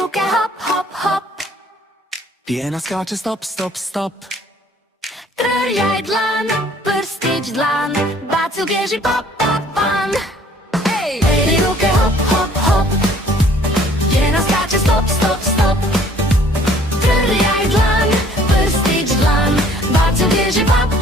ruke hop, hop, hop. Piena skače stop, stop, stop. Trljaj dlan, prstić dlan, baci u bježi pop, pop, van. Ej, ruke hop, hop, hop. Piena skače stop, stop, stop. Trljaj dlan, prstić dlan, baci u bježi pop,